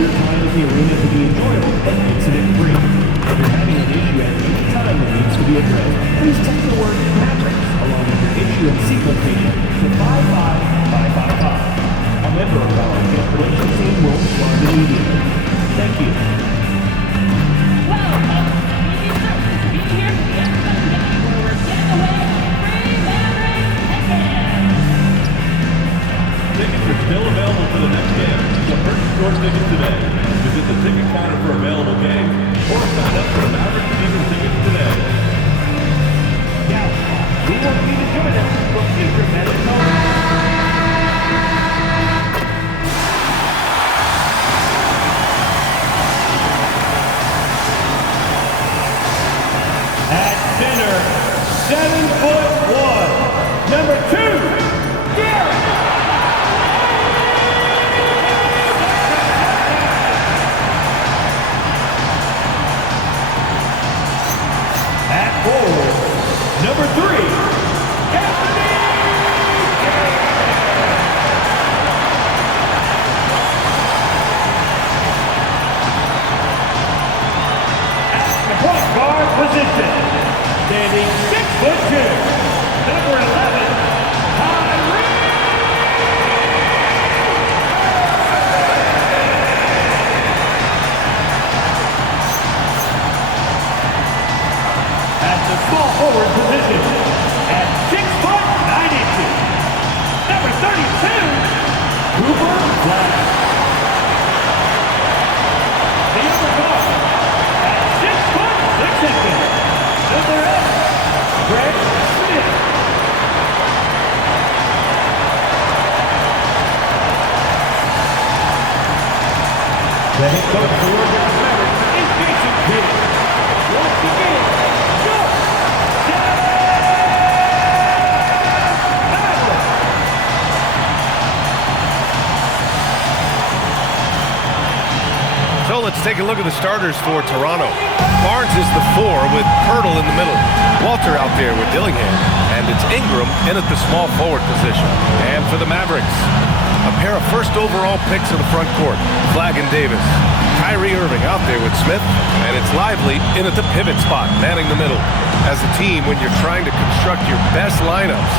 your time at the arena to be enjoyable and incident-free. If you're having an issue at any time that needs to be addressed, please text the word Mavericks along with your issue and seat location to 55555. A member of our guest relations team will respond immediately. Thank you. Tickets are still available for the next game, so purchase your tickets today. Visit the ticket counter for available games or sign up for Mavericks season tickets today. Now, we want you to join us for future medical. At center, 7'1", number 2, Dirk. At forward, number 3, point guard position, standing 6'2", number 11, Kyrie. At the small forward position, at 6'92", number 32, Cooper Flash. The other guard, at 6'6", number 8, Greg Smith. The head coach for the Orlando Mavericks is Jason Kidd. Once again, go! So let's take a look at the starters for Toronto. Barnes is the 4 with Pirtle in the middle. Walter out there with Dillingham. And it's Ingram in at the small forward position. And for the Mavericks, a pair of first overall picks in the front court, Flagg and Davis. Kyrie Irving out there with Smith. And it's Lively in at the pivot spot, manning the middle. As a team, when you're trying to construct your best lineups,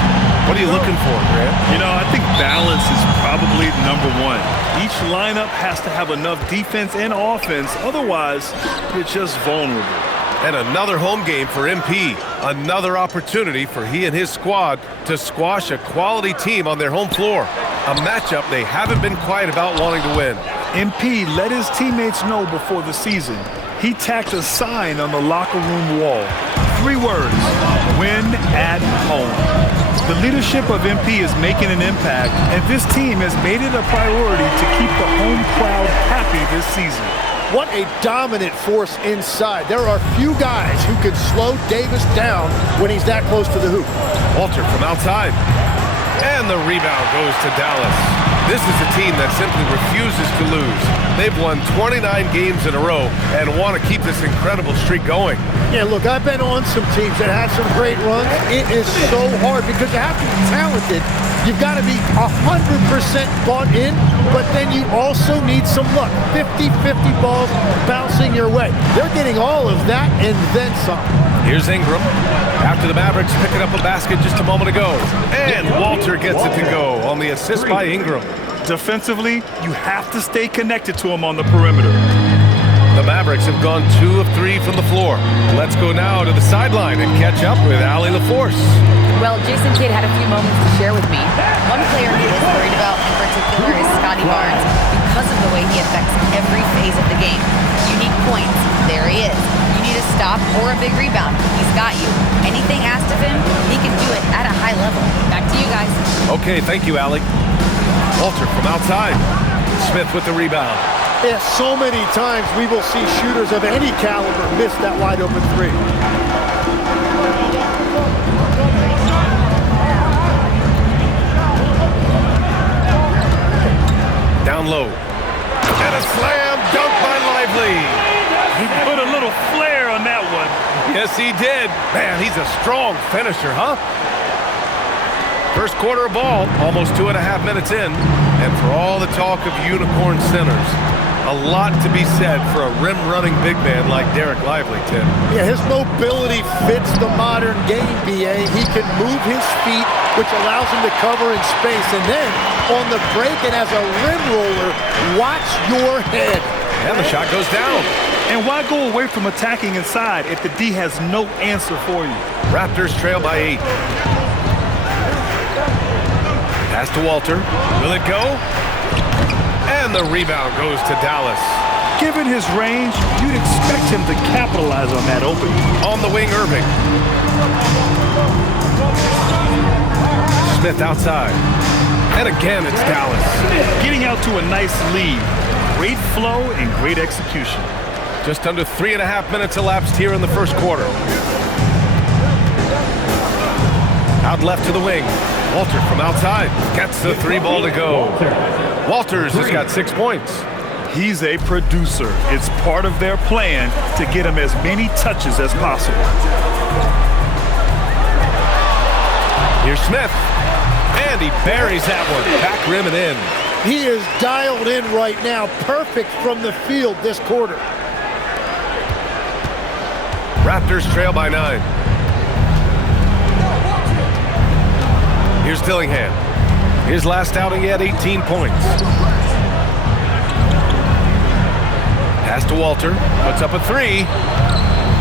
what are you looking for, Grant? You know, I think balance is probably number one. Each lineup has to have enough defense and offense. Otherwise, you're just vulnerable. And another home game for MP. Another opportunity for he and his squad to squash a quality team on their home floor. A matchup they haven't been quiet about wanting to win. MP let his teammates know before the season. He tacked a sign on the locker room wall. 3 words: win at home. The leadership of MP is making an impact, and this team has made it a priority to keep the home crowd happy this season. What a dominant force inside. There are few guys who can slow Davis down when he's that close to the hoop. Walter from outside. And the rebound goes to Dallas. This is a team that simply refuses to lose. They've won 29 games in a row and want to keep this incredible streak going. Yeah, look, I've been on some teams that had some great runs. It is so hard because you have to be talented. You've got to be 100% bought in, but then you also need some luck. 50-50 balls bouncing your way. They're getting all of that and then some. Here's Ingram. After the Mavericks picking up a basket just a moment ago. And Walter gets it to go on the assist by Ingram. Defensively, you have to stay connected to him on the perimeter. The Mavericks have gone 2 of 3 from the floor. Let's go now to the sideline and catch up with Allie LaForce. Well, Jason Kidd had a few moments to share with me. One player he is worried about in particular is Scotty Barnes because of the way he affects every phase of the game. You need points. There he is. You need a stop or a big rebound. He's got you. Anything asked of him, he can do it at a high level. Back to you guys. Okay, thank you, Allie. Walter from outside. Smith with the rebound. Yeah, so many times we will see shooters of any caliber miss that wide open 3. Down low. And a slam dunk by Lively. He put a little flair on that one. Yes, he did. Man, he's a strong finisher, huh? First quarter of ball, almost 2.5 minutes in. And for all the talk of unicorn centers, A lot to be said for a rim-running big man like Derek Lively, Tim. Yeah, his mobility fits the modern game, B.A. He can move his feet, which allows him to cover in space. And then, on the break and as a rim roller, watch your head. And the shot goes down. And why go away from attacking inside if the D has no answer for you? Raptors trail by 8. Pass to Walter. Will it go? And the rebound goes to Dallas. Given his range, you'd expect him to capitalize on that opening. On the wing, Irving. Smith outside. And again, it's Dallas. Getting out to a nice lead. Great flow and great execution. Just under 3.5 minutes elapsed here in the first quarter. Out left to the wing. Walter from outside gets the 3 ball to go. Walters has got 6 points. He's a producer. It's part of their plan to get him as many touches as possible. Here's Smith. And he buries that one. Back rim and in. He is dialed in right now. Perfect from the field this quarter. Raptors trail by 9. Here's Dillingham. His last outing, he had 18 points. Pass to Walter. Puts up a 3.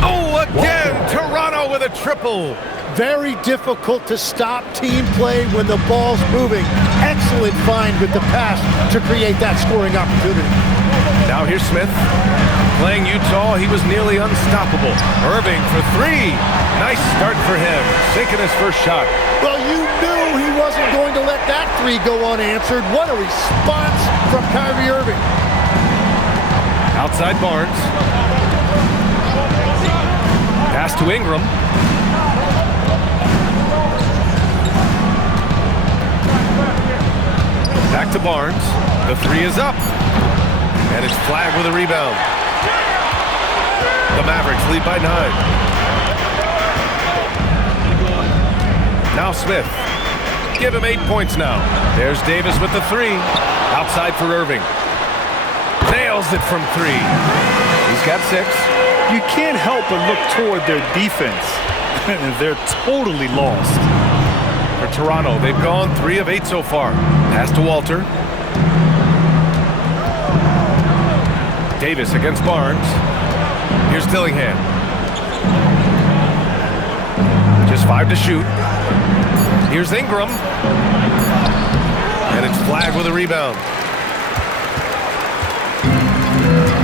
Oh, again! Toronto with a triple. Very difficult to stop team play when the ball's moving. Excellent find with the pass to create that scoring opportunity. Now here's Smith. Playing Utah, he was nearly unstoppable. Irving for 3. Nice start for him. Sinking his first shot. Well, you knew he wasn't going to let that 3 go unanswered. What a response from Kyrie Irving. Outside Barnes. Pass to Ingram. Back to Barnes. The 3 is up. And it's flagged with a rebound. The Mavericks lead by 9. Now Smith. Give him 8 points now. There's Davis with the 3. Outside for Irving. Nails it from 3. He's got 6. You can't help but look toward their defense. They're totally lost. For Toronto, they've gone 3 of 8 so far. Pass to Walter. Davis against Barnes. Here's Dillingham. Just 5 to shoot. Here's Ingram. And it's flagged with a rebound.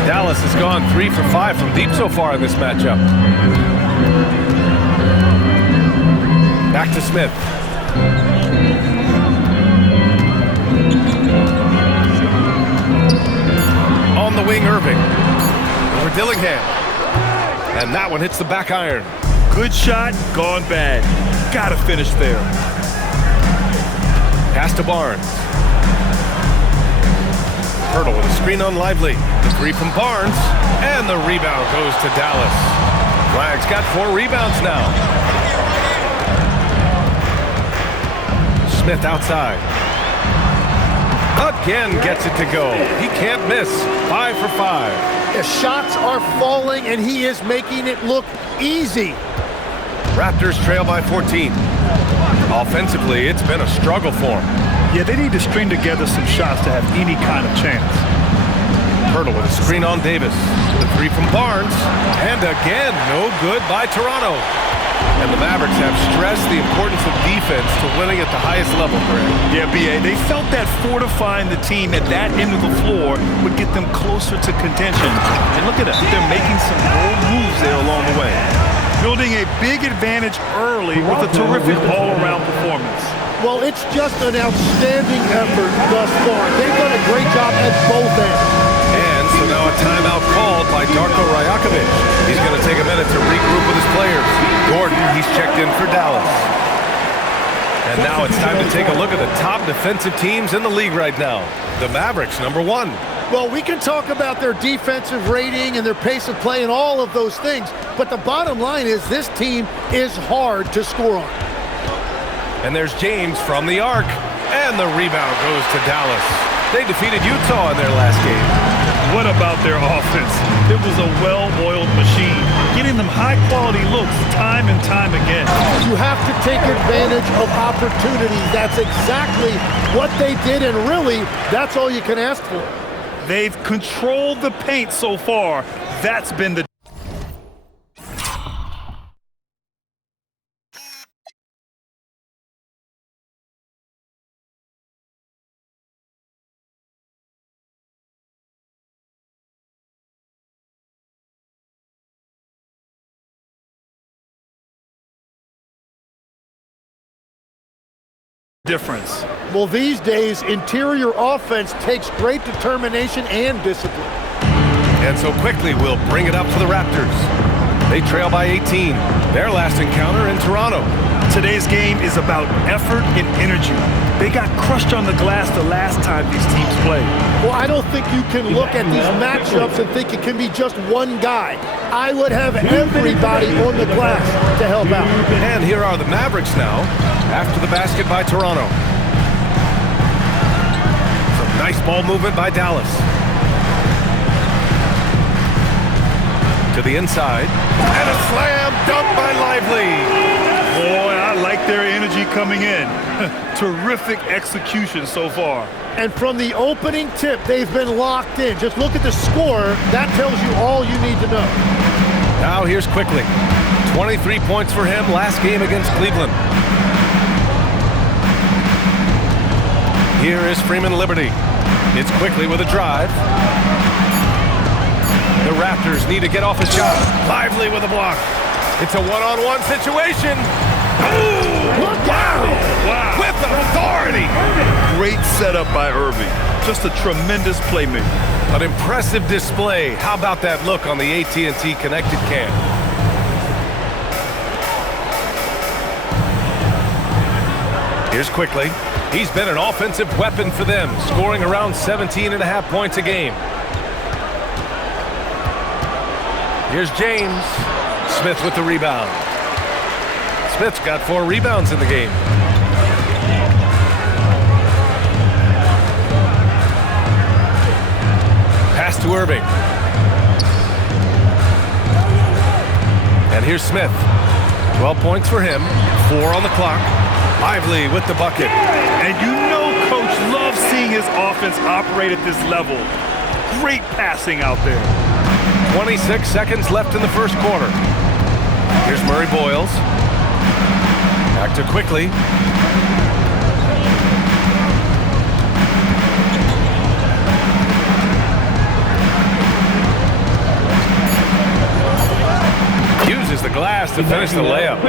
Dallas has gone 3 for 5 from deep so far in this matchup. Back to Smith. On the wing, Irving. Over Dillingham. And that one hits the back iron. Good shot, gone bad. Gotta finish there. Pass to Barnes. Hurdle with a screen on Lively. The 3 from Barnes. And the rebound goes to Dallas. Flag's got 4 rebounds now. Smith outside. Again gets it to go. He can't miss. 5 for 5. The shots are falling, and he is making it look easy. Raptors trail by 14. Offensively, it's been a struggle for him. Yeah, they need to string together some shots to have any kind of chance. Hurdle with a screen on Davis. The 3 from Barnes. And again, no good by Toronto. And the Mavericks have stressed the importance of defense to winning at the highest level, Greg. Yeah, B.A., they felt that fortifying the team at that end of the floor would get them closer to contention. And look at it, they're making some bold moves there along the way. Building a big advantage early with a terrific all-around performance. Well, it's just an outstanding effort thus far. They've done a great job at both ends. And so now a timeout called by Darko Rajakovic. He's going to take a minute to regroup with his players. Gordon, he's checked in for Dallas. And now it's time to take a look at the top defensive teams in the league right now. The Mavericks, number 1. Well, we can talk about their defensive rating and their pace of play and all of those things, but the bottom line is this team is hard to score on. And there's James from the arc. And the rebound goes to Dallas. They defeated Utah in their last game. What about their offense? It was a well-oiled machine, getting them high-quality looks time and time again. You have to take advantage of opportunities. That's exactly what they did, and really, that's all you can ask for. They've controlled the paint so far. That's been the difference. Well, these days, interior offense takes great determination and discipline. And so quickly we'll bring it up to the Raptors. They trail by 18. Their last encounter in Toronto. Today's game is about effort and energy. They got crushed on the glass the last time these teams played. Well, I don't think you can look at these matchups and think it can be just one guy. I would have everybody on the glass to help out. And here are the Mavericks now, after the basket by Toronto. Some nice ball movement by Dallas. To the inside. And a slam dunk by Lively. Boy, I like their energy coming in. Terrific execution so far. And from the opening tip, they've been locked in. Just look at the score. That tells you all you need to know. Now here's Quickly. 23 points for him last game against Cleveland. Here is Freeman Liberty. It's Quickly with a drive. The Raptors need to get off a shot. Lively with a block. It's a one-on-one situation. Ooh, Look out! wow. With authority. Great setup by Irving. Just a tremendous playmaker. An impressive display. How about that look on the AT&T connected cam? Here's Quickly. He's been an offensive weapon for them, scoring around 17.5 points a game. Here's James. Smith with the rebound. Smith's got 4 rebounds in the game. Pass to Irving. And here's Smith. 12 points for him. 4 on the clock. Lively with the bucket. And you know Coach loves seeing his offense operate at this level. Great passing out there. 26 seconds left in the first quarter. Here's Murray Boyles. Back to Quickly. Uses the glass to finish the layup.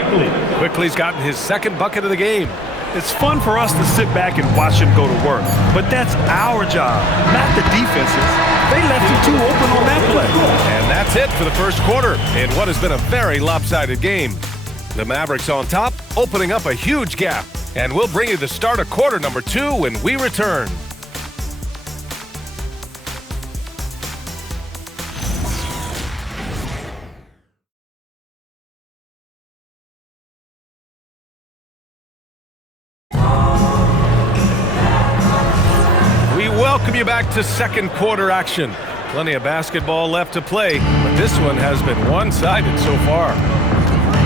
Quickly's gotten his second bucket of the game. It's fun for us to sit back and watch him go to work. But that's our job, not the defense's. They left you too open on that play. And that's it for the first quarter in what has been a very lopsided game. The Mavericks on top, opening up a huge gap. And we'll bring you the start of quarter number 2 when we return. We welcome you back to second quarter action. Plenty of basketball left to play, but this one has been one-sided so far.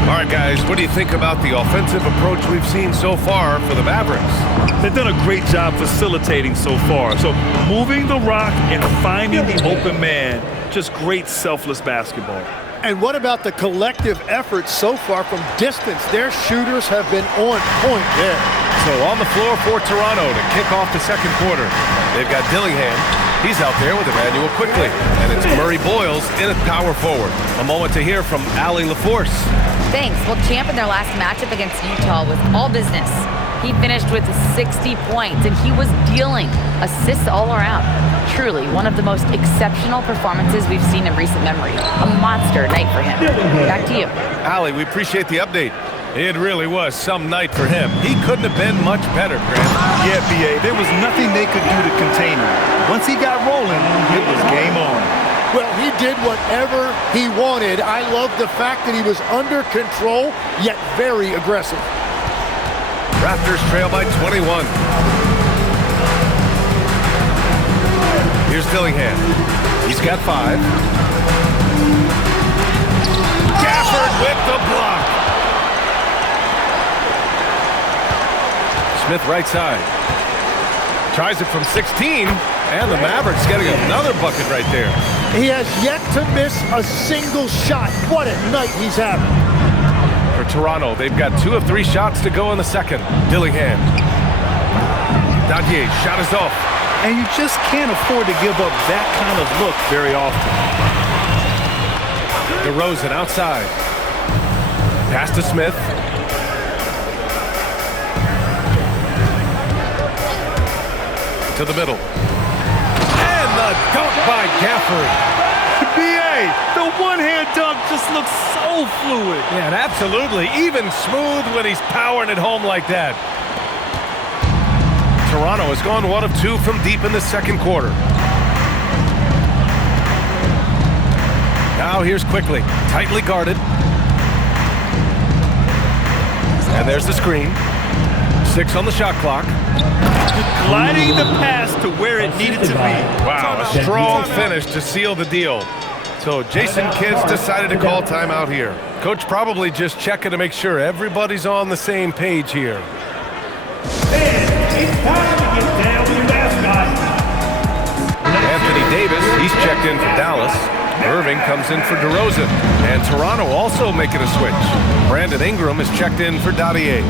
All right, guys, what do you think about the offensive approach we've seen so far for the Mavericks? They've done a great job facilitating so far. So moving the rock and finding the open man, just great selfless basketball. And what about the collective effort so far from distance? Their shooters have been on point there. So on the floor for Toronto to kick off the second quarter. They've got Dillingham. He's out there with Emmanuel Quickly. And it's Murray Boyles in at power forward. A moment to hear from Allie LaForce. Thanks. Well, champ in their last matchup against Utah was all business. He finished with 60 points, and he was dealing assists all around. Truly, one of the most exceptional performances we've seen in recent memory. A monster night for him. Back to you. Allie, we appreciate the update. It really was some night for him. He couldn't have been much better, Grant. Yeah, B.A., there was nothing they could do to contain him. Once he got rolling, it was game on. Well, he did whatever he wanted. I love the fact that he was under control, yet very aggressive. Raptors trail by 21. Dillingham. He's got 5. Gafford with the block. Smith right side. Tries it from 16, and the Mavericks getting another bucket right there. He has yet to miss a single shot. What a night he's having. For Toronto, they've got 2 of 3 shots to go in the second. Dillingham. Dadier, shot is off. And you just can't afford to give up that kind of look very often. DeRozan outside. Pass to Smith. To the middle. And the dunk by Gafford. B.A., the one-hand dunk just looks so fluid. Yeah, and absolutely. Even smooth when he's powering it home like that. Toronto has gone 1 of 2 from deep in the second quarter. Now here's Quickly. Tightly guarded. And there's the screen. 6 on the shot clock. Gliding the pass to where it needed to be. Wow, a strong finish to seal the deal. So Jason Kidd's decided to call timeout here. Coach probably just checking to make sure everybody's on the same page here. It's time to get down with your mascot. Anthony Davis, he's checked in for Dallas. Irving comes in for DeRozan. And Toronto also making a switch. Brandon Ingram is checked in for Dadier.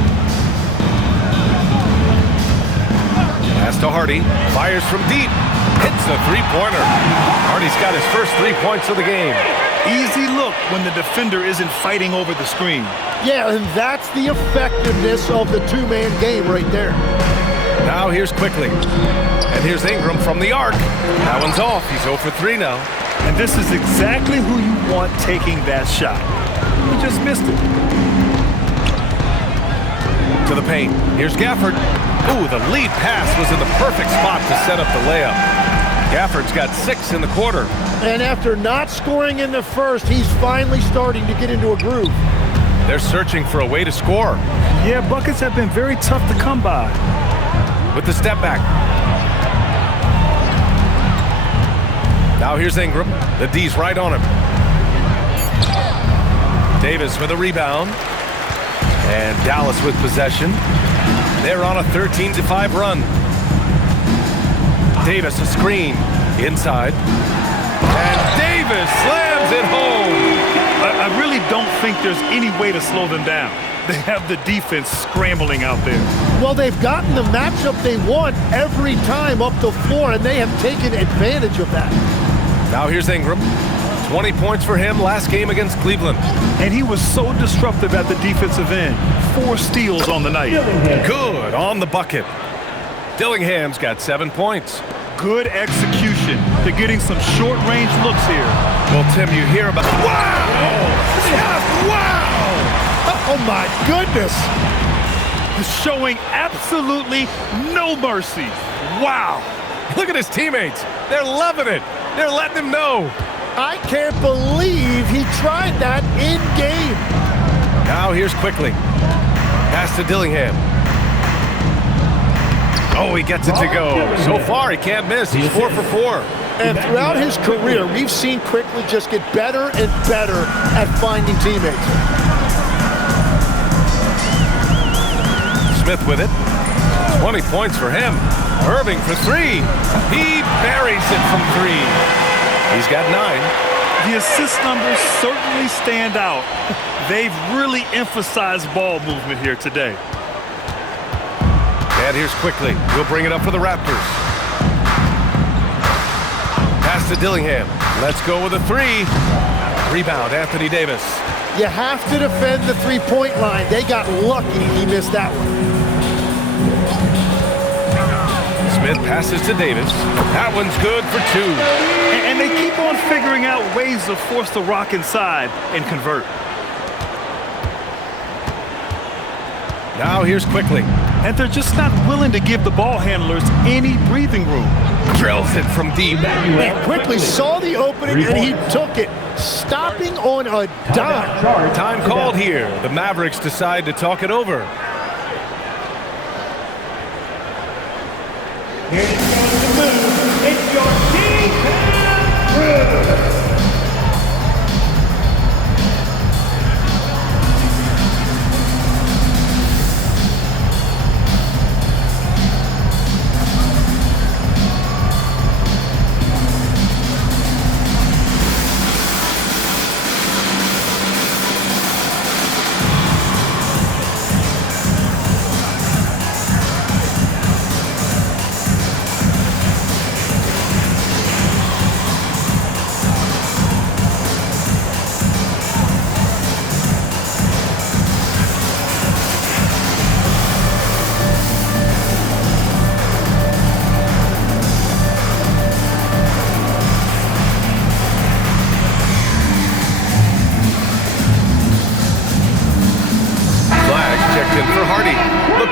Pass to Hardy. Fires from deep. Hits a three-pointer. Hardy's got his first 3 points of the game. Easy look when the defender isn't fighting over the screen. Yeah, and that's the effectiveness of the two-man game right there. Now here's Quickly. And here's Ingram from the arc. That one's off. He's 0 for 3 now. And this is exactly who you want taking that shot. He just missed it. To the paint. Here's Gafford. Ooh, the lead pass was in the perfect spot to set up the layup. Gafford's got 6 in the quarter. And after not scoring in the first, he's finally starting to get into a groove. They're searching for a way to score. Yeah, buckets have been very tough to come by. With the step back. Now here's Ingram. The D's right on him. Davis with a rebound. And Dallas with possession. They're on a 13-5 run. Davis a screen. Inside. And Davis slams it home. I really don't think there's any way to slow them down. They have the defense scrambling out there. Well, they've gotten the matchup they want every time up the floor, and they have taken advantage of that. Now here's Ingram. 20 points for him last game against Cleveland. And he was so disruptive at the defensive end. 4 steals on the night. Good on the bucket. Dillingham's got 7 points. Good execution. They're getting some short-range looks here. Well, Tim, you hear about... Wow! Just wow! Oh, my goodness. Showing absolutely no mercy. Wow. Look at his teammates. They're loving it. They're letting him know. I can't believe he tried that in game. Now here's Quickly. Pass to Dillingham. Oh, he gets it to go. So far, he can't miss. He's 4 for 4. And throughout his career, we've seen Quickly just get better and better at finding teammates. Smith with it. 20 points for him. Irving for 3. He buries it from 3. He's got 9. The assist numbers certainly stand out. They've really emphasized ball movement here today. And here's Quickly. We'll bring it up for the Raptors. Pass to Dillingham. Let's go with a 3. Rebound, Anthony Davis. You have to defend the three-point line. They got lucky he missed that one. Smith passes to Davis. That one's good for 2. And they keep on figuring out ways to force the rock inside and convert. Now here's Quickly. And they're just not willing to give the ball handlers any breathing room. Drills it from deep. He quickly saw the opening and he took it, stopping on a dime. Time called here. The Mavericks decide to talk it over. Here's the move. It's your team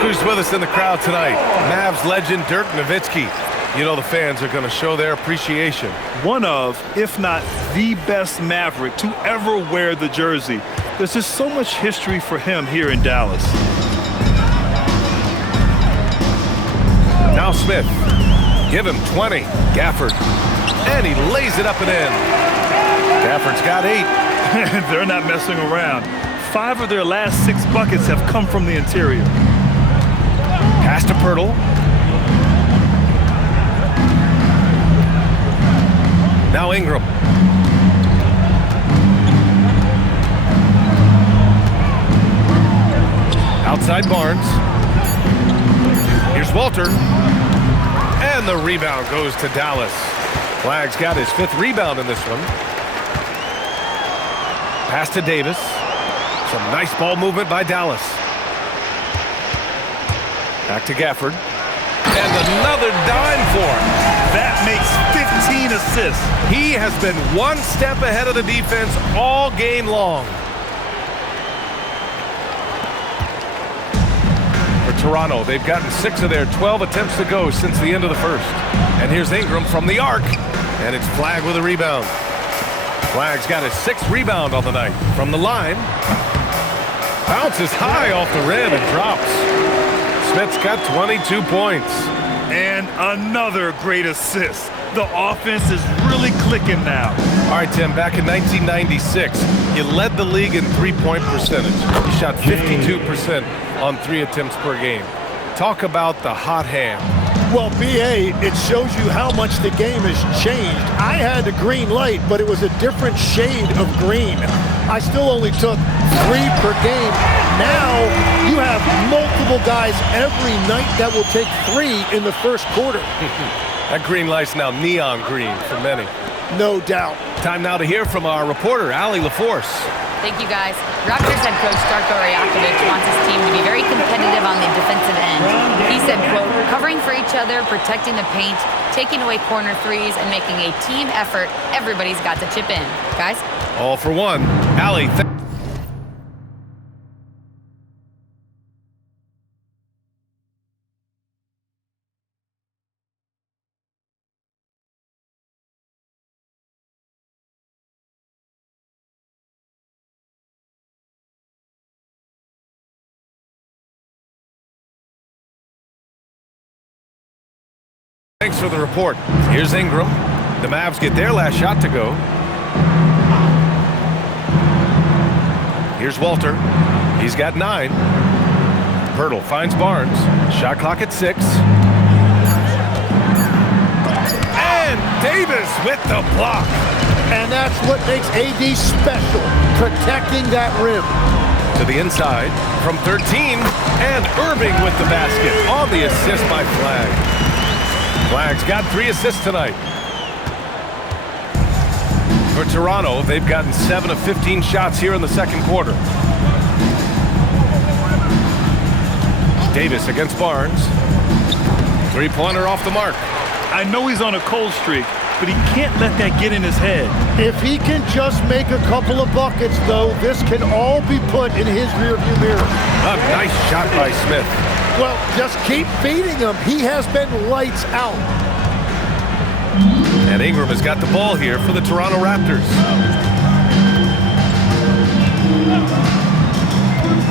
who's with us in the crowd tonight. Mavs legend Dirk Nowitski. You know the fans are going to show their appreciation. One of, if not the best Maverick to ever wear the jersey. There's just so much history for him here in Dallas. Now Smith. Give him 20. Gafford. And he lays it up and in. Gafford's got 8. They're not messing around. 5 of their last 6 buckets have come from the interior. Pass to Pirtle. Now Ingram. Outside Barnes. Here's Walter. And the rebound goes to Dallas. Flagg's got his 5th rebound in this one. Pass to Davis. Some nice ball movement by Dallas. Back to Gafford. And another dime for him. That makes 15 assists. He has been one step ahead of the defense all game long. For Toronto, they've gotten 6 of their 12 attempts to go since the end of the first. And here's Ingram from the arc. And it's Flagg with a rebound. Flagg's got his 6th rebound on the night. From the line. Bounces high off the rim and drops. Smith's got 22 points. And another great assist. The offense is really clicking now. All right, Tim, back in 1996, you led the league in three-point percentage. You shot 52% on 3 attempts per game. Talk about the hot hand. Well, B.A., it shows you how much the game has changed. I had a green light, but it was a different shade of green. I still only took 3 per game. Now you have multiple guys every night that will take 3 in the first quarter. That green light's now neon green for many. No doubt. Time now to hear from our reporter, Allie LaForce. Thank you, guys. Raptors head coach Darko Rajakovic wants his team to be very competitive on the defensive end. He said, quote, covering for each other, protecting the paint, taking away corner threes, and making a team effort. Everybody's got to chip in. Guys? All for one. Allie, thanks for the report. Here's Ingram. The Mavs get their last shot to go. Here's Walter. He's got 9. Pirtle finds Barnes. Shot clock at 6. And Davis with the block. And that's what makes AD special, protecting that rim. To the inside from 13. And Irving with the basket on the assist by Flagg. Flagg's got 3 assists tonight. For Toronto, they've gotten 7 of 15 shots here in the second quarter. Davis against Barnes. 3-pointer off the mark. I know he's on a cold streak, but he can't let that get in his head. If he can just make a couple of buckets, though, this can all be put in his rearview mirror. A nice shot by Smith. Well, just keep feeding him. He has been lights out. And Ingram has got the ball here for the Toronto Raptors.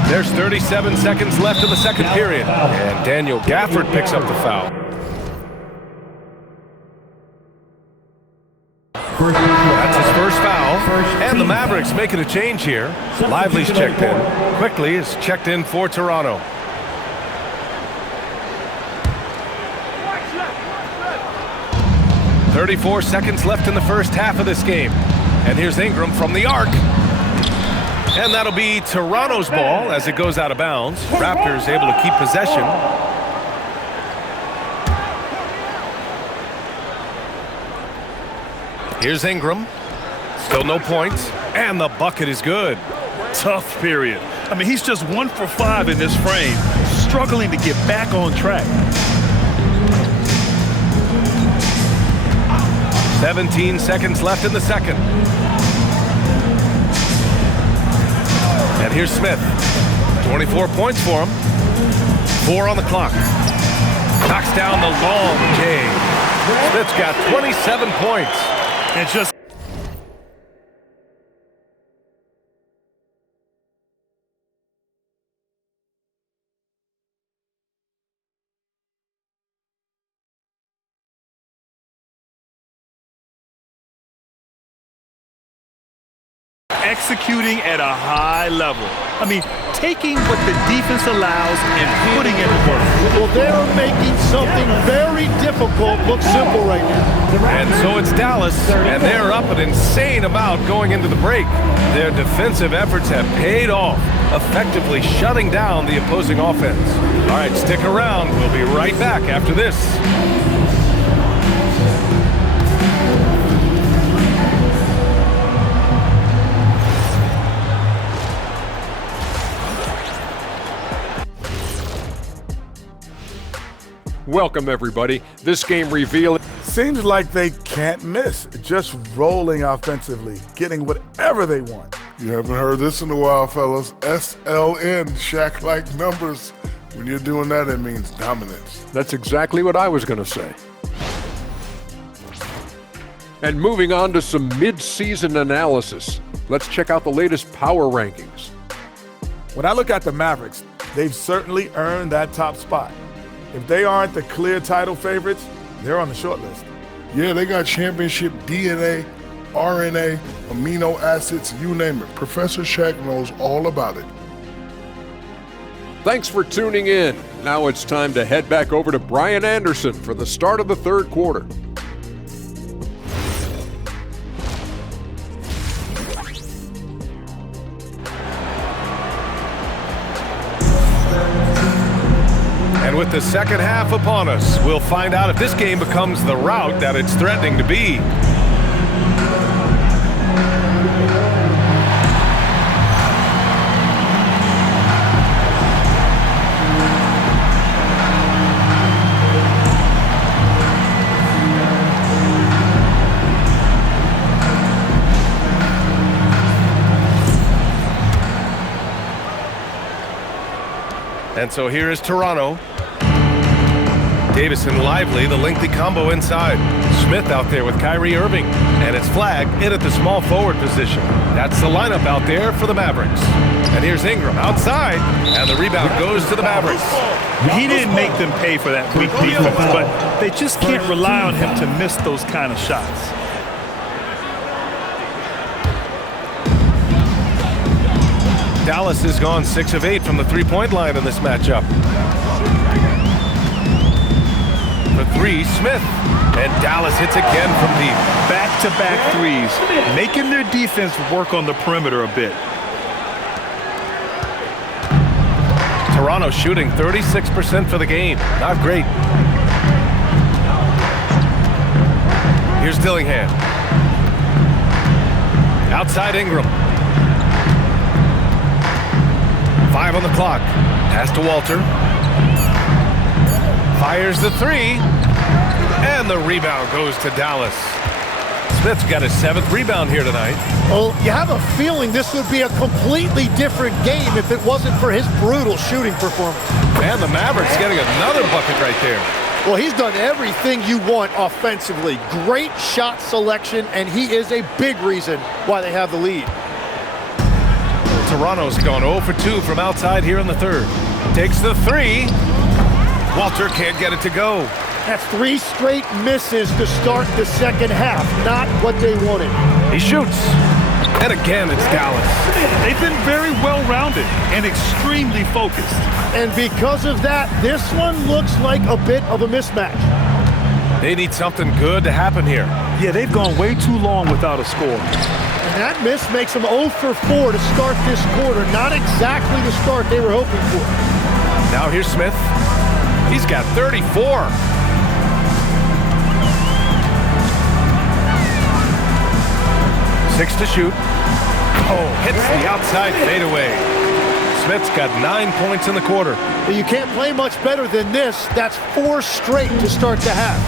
There's 37 seconds left in the second period. And Daniel Gafford picks up the foul. That's his first foul. And the Mavericks making a change here. Lively's checked in. Quickly is checked in for Toronto. .34 seconds left in the first half of this game. And here's Ingram from the arc. And that'll be Toronto's ball as it goes out of bounds. Raptors able to keep possession. Here's Ingram. Still no points. And the bucket is good. Tough period. I mean, he's just 1 for 5 in this frame, struggling to get back on track. 17 seconds left in the second. And here's Smith. 24 points for him. 4 on the clock. Knocks down the long J. Smith's got 27 points. And just executing at a high level. I mean, taking what the defense allows and putting in the work. Well, they're making something very difficult look simple right now. And so it's Dallas, and they're up an insane amount going into the break. Their defensive efforts have paid off, effectively shutting down the opposing offense. All right, stick around. We'll be right back after this. Welcome, everybody. This game revealing. Seems like they can't miss. Just rolling offensively, getting whatever they want. You haven't heard this in a while, fellas. SLN, Shaq-like numbers. When you're doing that, it means dominance. That's exactly what I was going to say. And moving on to some mid-season analysis. Let's check out the latest power rankings. When I look at the Mavericks, they've certainly earned that top spot. If they aren't the clear title favorites, they're on the short list. Yeah, they got championship DNA, RNA, amino acids, you name it. Professor Shaq knows all about it. Thanks for tuning in. Now it's time to head back over to Brian Anderson for the start of the third quarter. And with the second half upon us, we'll find out if this game becomes the rout that it's threatening to be. And so here is Toronto. Davis and Lively, the lengthy combo inside. Smith out there with Kyrie Irving. And it's Flagg in at the small forward position. That's the lineup out there for the Mavericks. And here's Ingram outside, and the rebound goes to the Mavericks. He didn't make them pay for that weak defense, but they just can't rely on him to miss those kind of shots. Dallas has gone 6 of 8 from the three-point line in this matchup. For 3, Smith. And Dallas hits again from deep. Back-to-back threes, making their defense work on the perimeter a bit. Toronto shooting 36% for the game. Not great. Here's Dillingham. Outside Ingram. 5 on the clock. Pass to Walter. Fires the 3. And the rebound goes to Dallas. Smith's got his 7th rebound here tonight. Well, you have a feeling this would be a completely different game if it wasn't for his brutal shooting performance. And the Mavericks getting another bucket right there. Well, he's done everything you want offensively. Great shot selection, and he is a big reason why they have the lead. Toronto's gone 0 for 2 from outside here in the third. Takes the 3. Walter can't get it to go. That's 3 straight misses to start the second half. Not what they wanted. He shoots. And again, it's Dallas. They've been very well-rounded and extremely focused. And because of that, this one looks like a bit of a mismatch. They need something good to happen here. Yeah, they've gone way too long without a score. And that miss makes them 0 for 4 to start this quarter. Not exactly the start they were hoping for. Now here's Smith. He's got 34. Six to shoot. Oh, hits the outside fadeaway. Smith's got 9 points in the quarter. You can't play much better than this. That's 4 straight to start the half.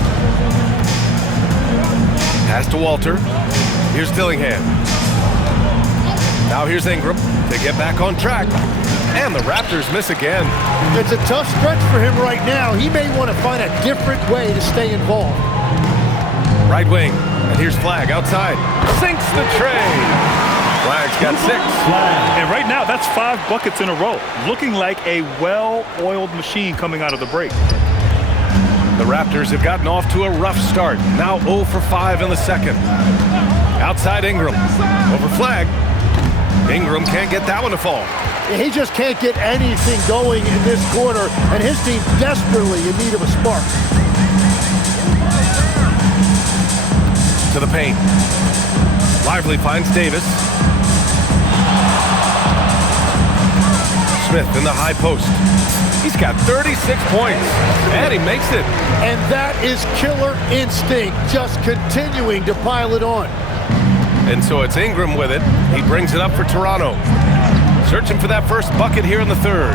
Pass to Walter. Here's Dillingham. Now here's Ingram to get back on track. And the Raptors miss again. It's a tough stretch for him right now. He may want to find a different way to stay involved. Right wing, and here's Flag outside. Sinks the tray. Flag's got 6. And right now, that's 5 buckets in a row. Looking like a well-oiled machine coming out of the break. The Raptors have gotten off to a rough start. Now 0 for 5 in the second. Outside Ingram. Over Flag. Ingram can't get that one to fall. He just can't get anything going in this quarter, and his team desperately in need of a spark. To the paint. Lively finds Davis. Smith in the high post. He's got 36 points, and he makes it. And that is killer instinct, just continuing to pile it on. And so it's Ingram with it. He brings it up for Toronto. Searching for that first bucket here in the third.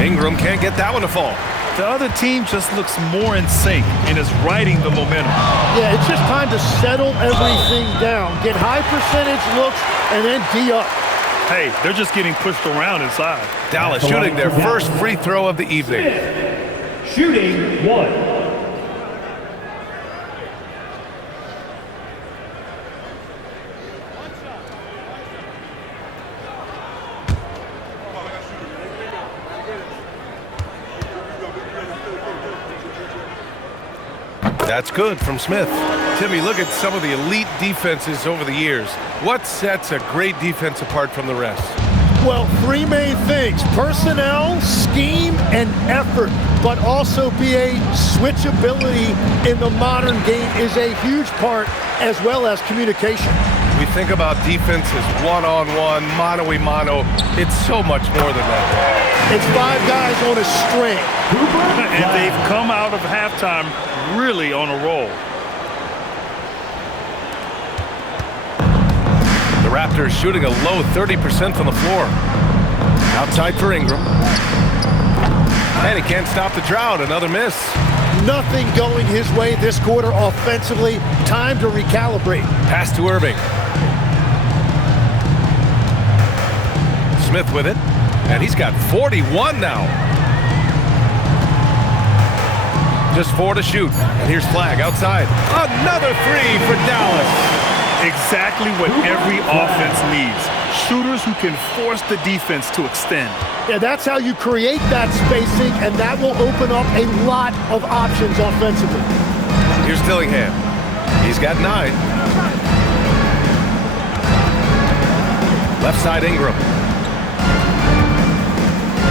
Ingram can't get that one to fall. The other team just looks more in sync and is riding the momentum. Yeah, it's just time to settle everything down. Get high percentage looks and then D up. Hey, they're just getting pushed around inside. Dallas shooting their first free throw of the evening. Shooting 1. That's good from Smith. Timmy, look at some of the elite defenses over the years. What sets a great defense apart from the rest? Well, 3 main things: personnel, scheme, and effort. But also BA, switchability in the modern game is a huge part, as well as communication. We think about defense as one-on-one, mano-a-mano. It's so much more than that. It's 5 guys on a string. And they've come out of halftime really on a roll. The Raptors shooting a low 30% from the floor. Outside for Ingram. And he can't stop the drought. Another miss. Nothing going his way this quarter offensively. Time to recalibrate. Pass to Irving. Smith with it. And he's got 41 now. Just 4 to shoot. And here's Flag outside. Another 3 for Dallas. Exactly what every offense needs. Shooters who can force the defense to extend. Yeah, that's how you create that spacing, and that will open up a lot of options offensively. Here's Dillingham. He's got 9. Left side Ingram.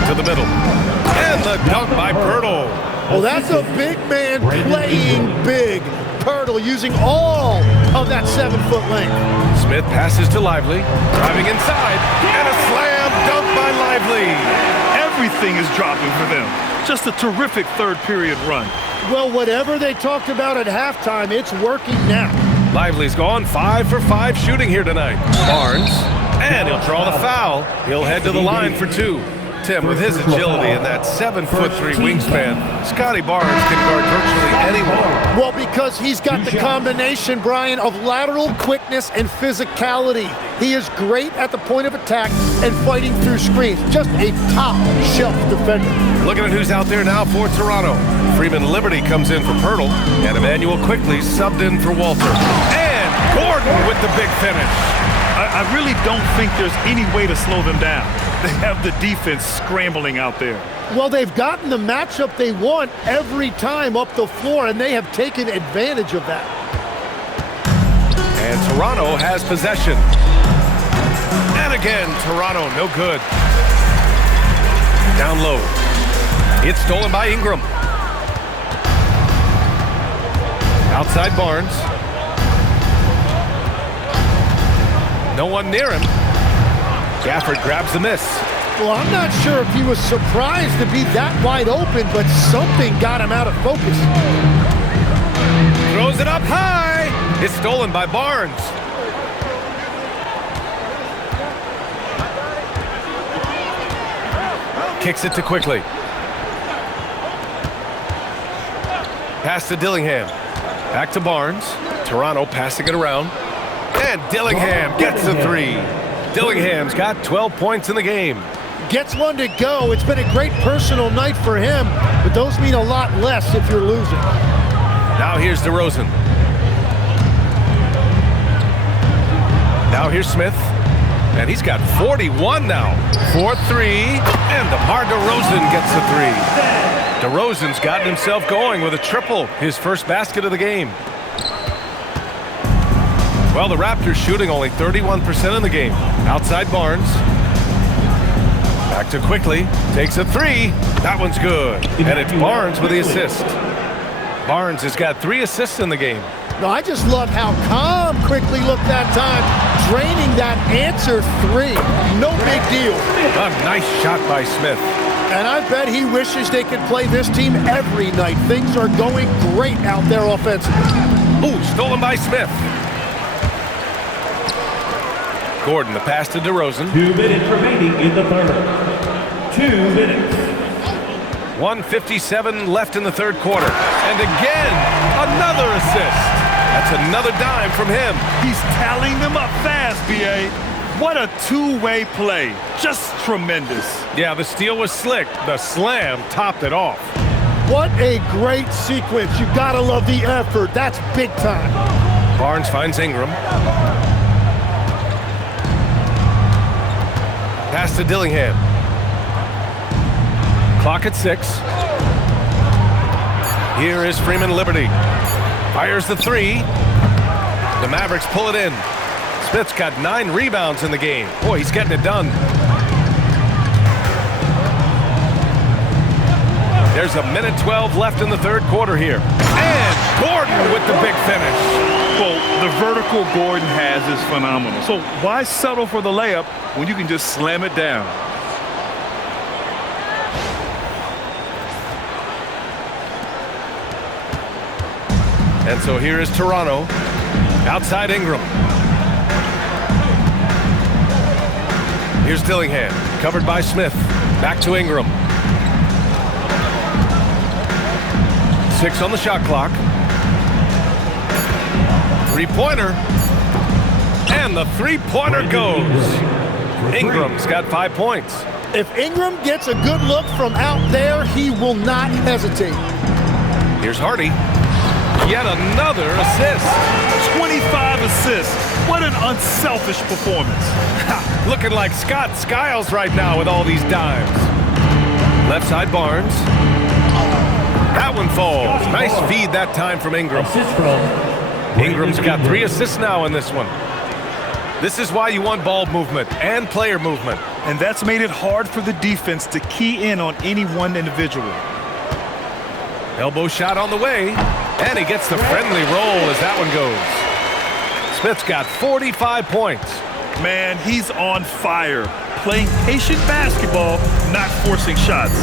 To the middle. And the dunk by Pirtle. Well, that's a big man playing big. Pirtle using all of that 7-foot length. Smith passes to Lively. Driving inside. And a slam dunk by Lively. Everything is dropping for them. Just a terrific third period run. Well, whatever they talked about at halftime, it's working now. Lively's gone 5 for 5 shooting here tonight. Barnes. And he'll draw the foul. He'll head to the line for 2. Tim, with his agility and that 7'3" wingspan, Scotty Barnes can guard virtually anyone. Well, because he's got the combination, Brian, of lateral quickness and physicality. He is great at the point of attack and fighting through screens. Just a top-shelf defender. Looking at who's out there now for Toronto. Freeman Liberty comes in for Pirtle, and Emmanuel quickly subbed in for Walter. And Gordon with the big finish. I really don't think there's any way to slow them down. They have the defense scrambling out there. Well, they've gotten the matchup they want every time up the floor, and they have taken advantage of that. And Toronto has possession. And again, Toronto, no good. Down low. It's stolen by Ingram. Outside Barnes. No one near him. Gafford grabs the miss. Well, I'm not sure if he was surprised to be that wide open, but something got him out of focus. Throws it up high. It's stolen by Barnes. Kicks it to Quickly. Pass to Dillingham. Back to Barnes. Toronto passing it around. And Dillingham gets the 3. Dillingham's got 12 points in the game. Gets one to go. It's been a great personal night for him, but those mean a lot less if you're losing. Now here's DeRozan. Now here's Smith. And he's got 41 now. 4-3. And DeMar DeRozan gets the three. DeRozan's gotten himself going with a triple. His first basket of the game. Well, the Raptors shooting only 31% in the game. Outside Barnes. Back to Quickly. Takes a three. That one's good. And it's Barnes with the assist. Barnes has got 3 assists in the game. No, I just love how calm Quickly looked that time, draining that answer three. No big deal. A nice shot by Smith. And I bet he wishes they could play this team every night. Things are going great out there offensively. Ooh, stolen by Smith. Gordon, the pass to DeRozan. 2 minutes remaining in the third. 2 minutes. 1:57 left in the third quarter. And again, another assist. That's another dime from him. He's tallying them up fast, B.A. What a two-way play. Just tremendous. Yeah, the steal was slick. The slam topped it off. What a great sequence. You gotta love the effort. That's big time. Barnes finds Ingram. Pass to Dillingham. Clock at 6. Here is Freeman Liberty. Fires the three. The Mavericks pull it in. Smith's got 9 rebounds in the game. Boy, he's getting it done. There's 1:12 left in the third quarter here. And Gordon with the big finish. Well, the vertical Gordon has is phenomenal. So why settle for the layup when you can just slam it down? And so here is Toronto. Outside Ingram. Here's Dillingham. Covered by Smith. Back to Ingram. 6 on the shot clock. Three-pointer. And the three-pointer goes. Ingram's got 5 points. If Ingram gets a good look from out there, he will not hesitate. Here's Hardy. Yet another assist. 25 assists. What an unselfish performance. Looking like Scott Skiles right now with all these dimes. Left side Barnes. That one falls. Nice feed that time from Ingram. Ingram's got 3 assists now in this one. This is why you want ball movement and player movement. And that's made it hard for the defense to key in on any one individual. Elbow shot on the way. And he gets the friendly roll as that one goes. Smith's got 45 points. Man, he's on fire. Playing patient basketball, not forcing shots.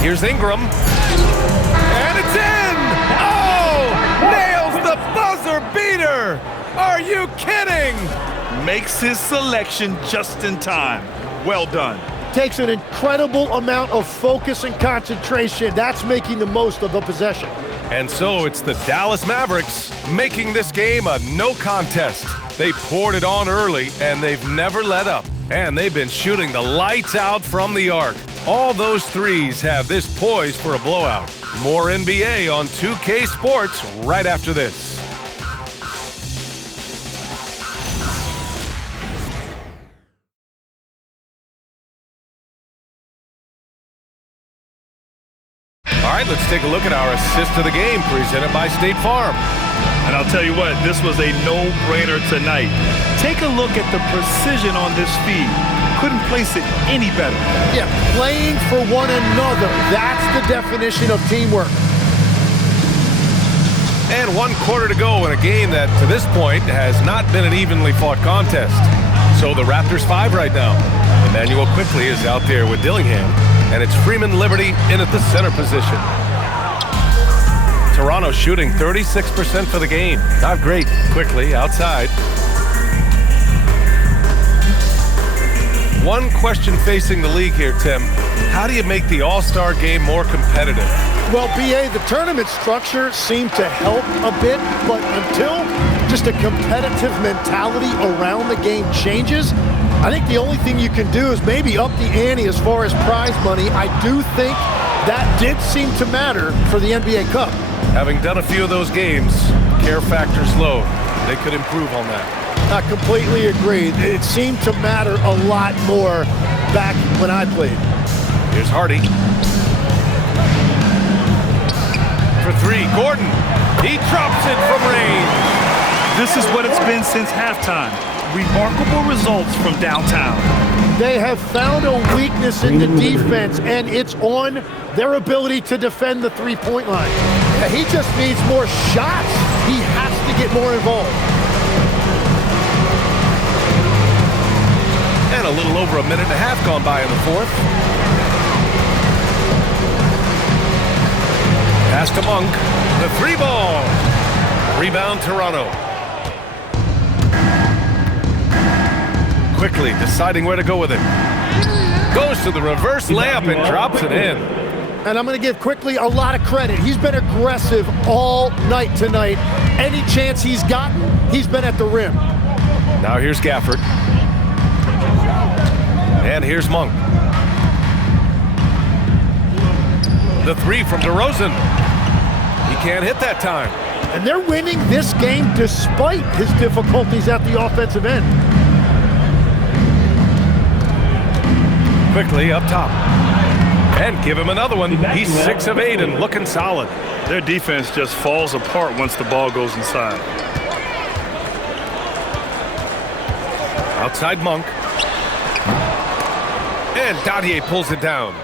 Here's Ingram. And it's in! Oh! Nails the buzzer beater! Are you kidding? Makes his selection just in time. Well done. Takes an incredible amount of focus and concentration. That's making the most of the possession. And so it's the Dallas Mavericks making this game a no contest. They poured it on early, and they've never let up. And they've been shooting the lights out from the arc. All those threes have this poised for a blowout. More NBA on 2K Sports right after this. All right, let's take a look at our assist of the game presented by State Farm. And I'll tell you what, this was a no-brainer tonight. Take a look at the precision on this feed. Couldn't place it any better. Yeah, playing for one another. That's the definition of teamwork. And 1 quarter to go in a game that, to this point, has not been an evenly fought contest. So the Raptors 5 right now. Emmanuel Quickly is out there with Dillingham, and it's Freeman Liberty in at the center position. Toronto shooting 36% for the game. Not great. Quickly outside. One question facing the league here, Tim. How do you make the All-Star game more competitive? Well, BA, the tournament structure seemed to help a bit, but until just a competitive mentality around the game changes, I think the only thing you can do is maybe up the ante as far as prize money. I do think that did seem to matter for the NBA Cup. Having done a few of those games, care factor's low. They could improve on that. I completely agree. It seemed to matter a lot more back when I played. Here's Hardy. For three, Gordon. He drops it from range. This is what it's been since halftime. Remarkable results from downtown. They have found a weakness in the defense, and it's on their ability to defend the three-point line. He just needs more shots. He has to get more involved. And a little over a minute and a half gone by in the fourth. Pass to Monk. The three ball. Rebound Toronto. Quickly deciding where to go with it. Goes to the reverse layup and drops it in. And I'm going to give Quickly a lot of credit. He's been aggressive all night tonight. Any chance he's gotten, he's been at the rim. Now here's Gafford. And here's Monk. The three from DeRozan. He can't hit that time. And they're winning this game despite his difficulties at the offensive end. Quickly up top. And give him another one. He's 6 of 8 and looking solid. Their defense just falls apart once the ball goes inside. Outside Monk. And Dadier pulls it down.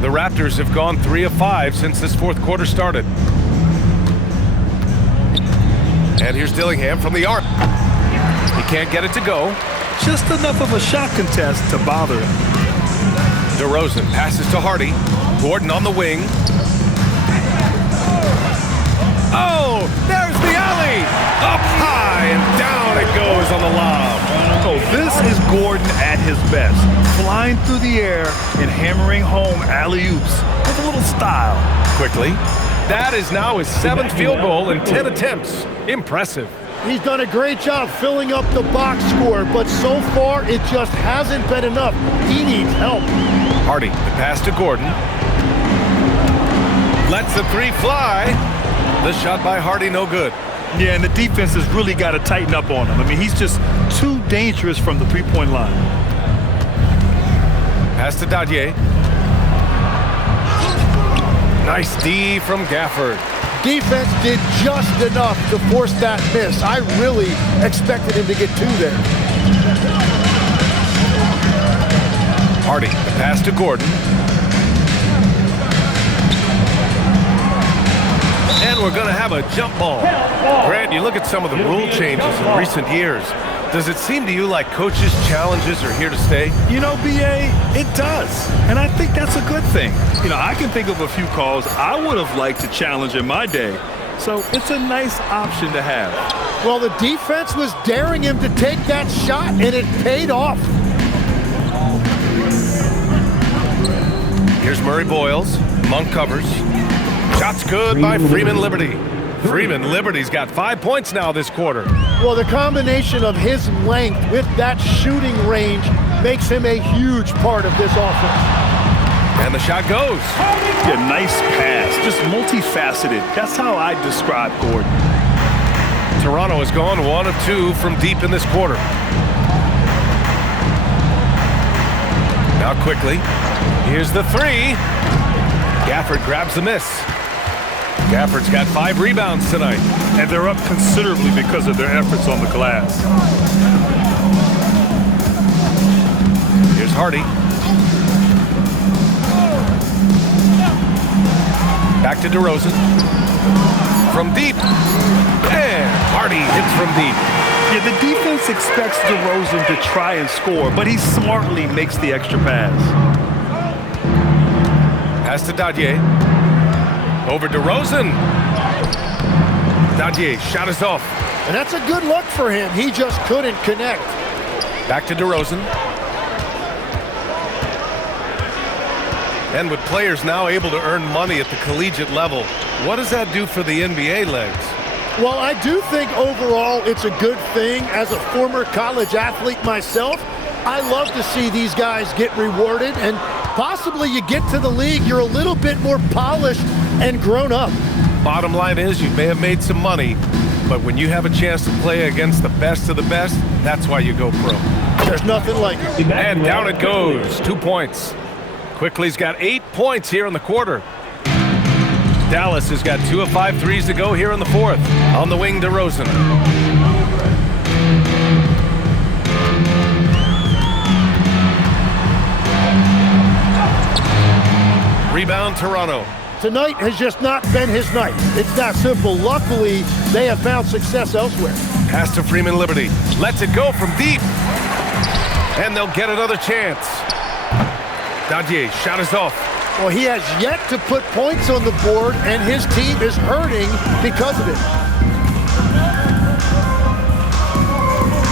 The Raptors have gone 3 of 5 since this fourth quarter started. And here's Dillingham from the arc. He can't get it to go. Just enough of a shot contest to bother him. DeRozan passes to Hardy. Gordon on the wing. Oh, there's the alley! Up high and down it goes on the lob. Oh, this is Gordon at his best. Flying through the air and hammering home alley-oops with a little style. Quickly. That is now his 7th field goal in 10 attempts. Impressive. He's done a great job filling up the box score, but so far it just hasn't been enough. He needs help. Hardy, the pass to Gordon. Lets the three fly. The shot by Hardy, no good. Yeah, and the defense has really got to tighten up on him. I mean, he's just too dangerous from the three-point line. Pass to Dadier. Nice D from Gafford. Defense did just enough to force that miss. I really expected him to get 2 there. Hardy, the pass to Gordon. And we're going to have a jump ball. Grant, you look at some of the rule changes in recent years. Does it seem to you like coaches' challenges are here to stay? You know, B.A., it does. And I think that's a good thing. You know, I can think of a few calls I would have liked to challenge in my day. So it's a nice option to have. Well, the defense was daring him to take that shot, and it paid off. Here's Murray Boyles. Monk covers. Shot's good by Freeman Liberty. Freeman Liberty's got 5 points now this quarter. Well, the combination of his length with that shooting range makes him a huge part of this offense. And the shot goes. Yeah, nice pass. Just multifaceted. That's how I describe Gordon. Toronto has gone 1 of 2 from deep in this quarter. Now quickly. Here's the three. Gafford grabs the miss. Gafford's got 5 rebounds tonight. And they're up considerably because of their efforts on the glass. Here's Hardy. Back to DeRozan. From deep. And Hardy hits from deep. Yeah, the defense expects DeRozan to try and score, but he smartly makes the extra pass. Pass to Dadier. Over DeRozan. Dadier, shot is off. And that's a good look for him. He just couldn't connect. Back to DeRozan. And with players now able to earn money at the collegiate level, what does that do for the NBA legs? Well, I do think overall it's a good thing. As a former college athlete myself, I love to see these guys get rewarded, and possibly you get to the league, you're a little bit more polished and grown up. Bottom line is, you may have made some money, but when you have a chance to play against the best of the best, that's why you go pro. There's nothing like it. And down it goes, 2 points. Quickly's got 8 points here in the quarter. Dallas has got 2 of 5 threes to go here in the fourth. On the wing, DeRozan. Rebound, Toronto. Tonight has just not been his night. It's that simple. Luckily, they have found success elsewhere. Pass to Freeman Liberty. Lets it go from deep. And they'll get another chance. Dadier, shot is off. Well, he has yet to put points on the board, and his team is hurting because of it.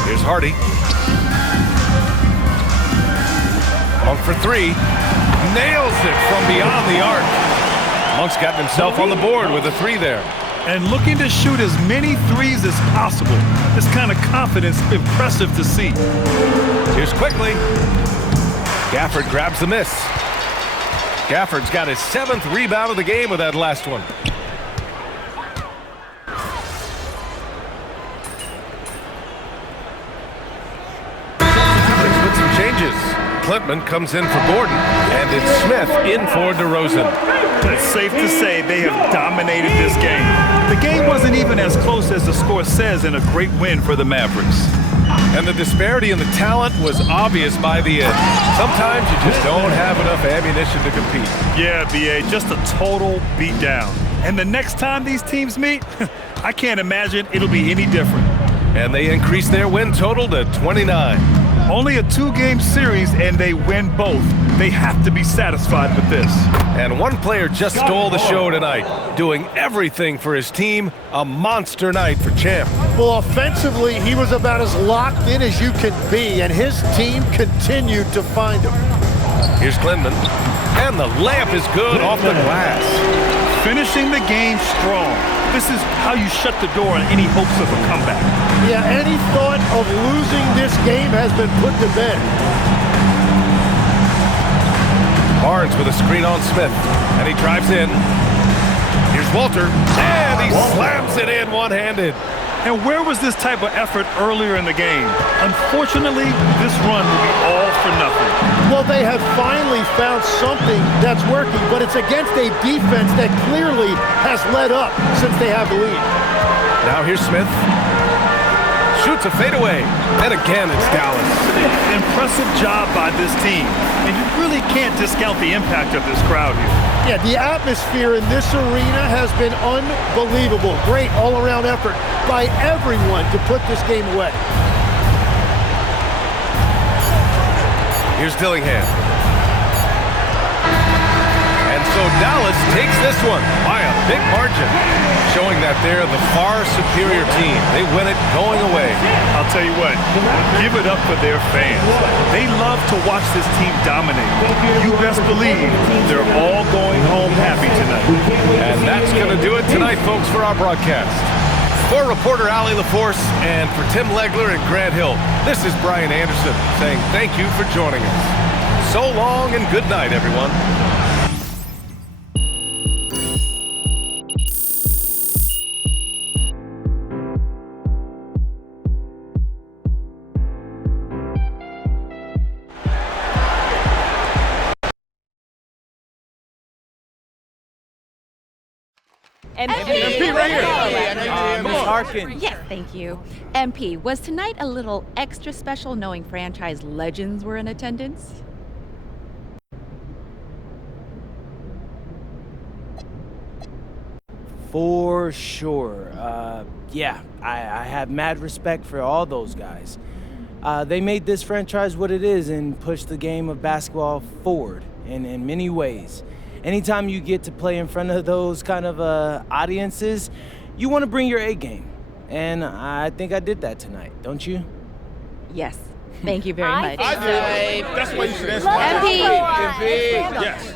Here's Hardy. Monk for 3. Nails it from beyond the arc. Monk's gotten himself on the board with a 3 there. And looking to shoot as many threes as possible. This kind of confidence, impressive to see. Here's Quickly. Gafford grabs the miss. Gafford's got his 7th rebound of the game with that last one. With some changes. Klintman comes in for Gordon, and it's Smith in for DeRozan. It's safe to say they have dominated this game. The game wasn't even as close as the score says in a great win for the Mavericks. And the disparity in the talent was obvious by the end. Sometimes you just don't have enough ammunition to compete. Yeah, B.A., just a total beatdown. And the next time these teams meet, I can't imagine it'll be any different. And they increase their win total to 29. Only a 2-game series, and they win both. They have to be satisfied with this. And one player just stole the show tonight, doing everything for his team. A monster night for Champ. Well, offensively, he was about as locked in as you can be, and his team continued to find him. Here's Klintman, and the layup is good off the glass. Finishing the game strong. This is how you shut the door on any hopes of a comeback. Yeah, any thought of losing this game has been put to bed. Barnes with a screen on Smith, and he drives in. Here's Walter, and he slams it in one-handed. And where was this type of effort earlier in the game? Unfortunately, this run will be all for nothing. Well, they have finally found something that's working, but it's against a defense that clearly has let up since they have the lead. Now here's Smith. Shoots a fadeaway, and again it's Dallas. Impressive job by this team, and you really can't discount the impact of this crowd here. Yeah, the atmosphere in this arena has been unbelievable. Great all-around effort by everyone to put this game away. Here's Dillingham. And so Dallas takes this one by a big margin, showing that they're the far superior team. They win it going away. I'll tell you what, give it up for their fans. They love to watch this team dominate. You best believe they're all going home happy tonight. And that's going to do it tonight, folks, for our broadcast. For reporter Allie LaForce and for Tim Legler and Grant Hill, this is Brian Anderson saying thank you for joining us. So long and good night, everyone. MP right here. Ms. Harkins. Yes, thank you. MP, was tonight a little extra special knowing franchise legends were in attendance? For sure. Yeah, I have mad respect for all those guys. They made this franchise what it is and pushed the game of basketball forward in many ways. Anytime you get to play in front of those kind of audiences, you want to bring your A game. And I think I did that tonight, don't you? Yes. Thank you very much. That's why you should answer. MP. Yes.